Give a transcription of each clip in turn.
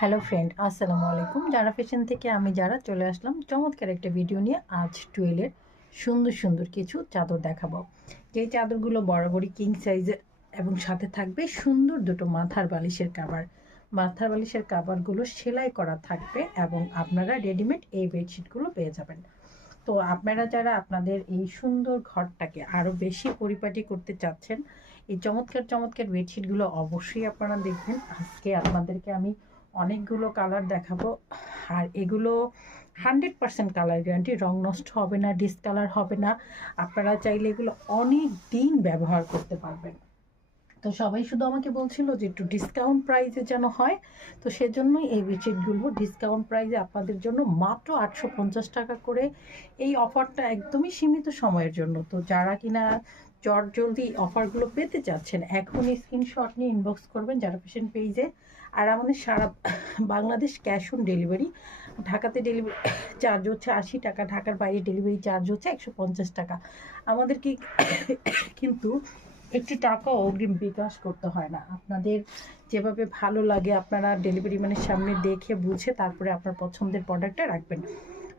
Hello friend, আসসালামু আলাইকুম। যারা ফ্যাশন থেকে আমি যারা চলে আসলাম চমৎকার একটা ভিডিও নিয়ে। আজ টুয়েলের সুন্দর সুন্দর কিছু চাদর দেখাবো, যেই চাদরগুলো বরাবরই কিং সাইজের এবং সাথে থাকবে সুন্দর দুটো মাথার বালিশের কাভার। মাথার বালিশের কাভারগুলো সেলাই করা থাকবে এবং আপনারা রেডিমেড এই বেডশিটগুলো পেয়ে যাবেন। তো আপনারা যারা আপনাদের এই সুন্দর ঘরটাকে আরও বেশি পরিপাটি করতে চাচ্ছেন, এই চমৎকার চমৎকার বেডশিটগুলো অবশ্যই আপনারা দেখবেন। আজকে আপনাদেরকে আমি অনেকগুলো কালার দেখাবো, আর এগুলো 100% কালার গ্যারান্টি, রং নষ্ট হবে না, ডিসকালার হবে না। আপনারা চাইলে এগুলো অনেক দিন ব্যবহার করতে পারবেন। তো সবাই শুধু আমাকে বলছিল যে একটু ডিসকাউন্ট প্রাইসে যেন হয়, তো সেজন্যই এই বেডশিটগুলো ডিসকাউন্ট প্রাইসে আপনাদের জন্য মাত্র 850 টাকা করে। এই অফারটা একদমই সীমিত সময়ের জন্য। তো যারা কিনা জলদি অফারগুলো পেতে চাচ্ছেন, এখনই স্ক্রিনশট নিয়ে ইনবক্স করবেন যারা ফ্যাশন পেজে। আর আমাদের সারা বাংলাদেশ ক্যাশ অন ডেলিভারি। ঢাকাতে ডেলিভারি চার্জ হচ্ছে 80 টাকা, ঢাকার বাইরে ডেলিভারি চার্জ হচ্ছে 150 টাকা। আমাদেরকে কিন্তু একটি টাকাও অগ্রিম বিকাশ করতে হয় না। আপনাদের যেভাবে ভালো লাগে আপনারা ডেলিভারি ম্যানের সামনে দেখে বুঝে তারপরে আপনার পছন্দের প্রোডাক্টটা রাখবেন।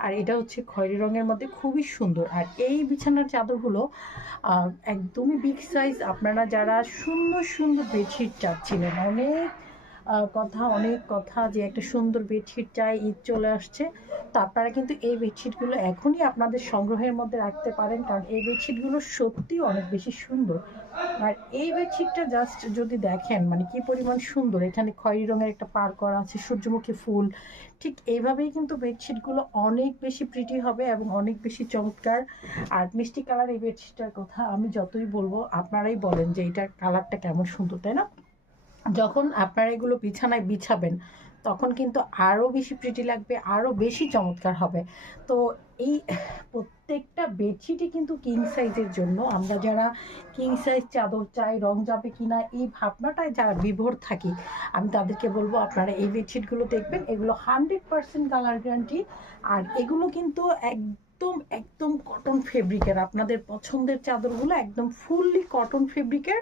আর এটা হচ্ছে খয়েরি রঙের মধ্যে খুবই সুন্দর। আর এই বিছানার চাদরগুলো একদমই বিগ সাইজ। আপনারা যারা সুন্দর সুন্দর বেডশিট চাচ্ছিলেন, অনেক কথা যে একটা সুন্দর বেডশিট চাই, ঈদ চলে আসছে, তো আপনারা কিন্তু এই বেডশিটগুলো এখনই আপনাদের সংগ্রহের মধ্যে রাখতে পারেন, কারণ এই বেডশিটগুলো সত্যিই অনেক বেশি সুন্দর। আর এই বেডশিটটা জাস্ট যদি দেখেন মানে কি পরিমাণ সুন্দর, এখানে খয়েরি রঙের একটা পার করা আছে, সূর্যমুখী ফুল, ঠিক এইভাবেই কিন্তু বেডশিটগুলো অনেক বেশি প্রিটি হবে এবং অনেক বেশি চমৎকার। আর মিষ্টি কালার এই বেডশিটটার কথা আমি যতই বলবো আপনারাই বলেন যে এটার কালারটা কেমন সুন্দর, তাই না? যখন আপনারা এগুলো বিছানায় বিছাবেন তখন কিন্তু আরও বেশি প্রিটি লাগবে, আরও বেশি চমৎকার হবে। তো এই প্রত্যেকটা বেডশিটই কিন্তু কিং সাইজের জন্য। আমরা যারা কিং সাইজ চাদর চাই, রং যাবে কিনা এই ভাবনাটায় যারা বিভোর থাকি, আমি তাদেরকে বলবো আপনারা এই বেডশিটগুলো দেখবেন। এগুলো 100% কালার গ্যারান্টি। আর এগুলো কিন্তু একদম একদম কটন ফেব্রিকের। আপনাদের পছন্দের চাদরগুলো একদম ফুললি কটন ফেব্রিকের।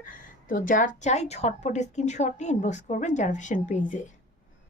তো যার চাই ঝটপট স্ক্রিনশট নিয়ে ইনবক্স করবেন যারা ফ্যাশন পেজে।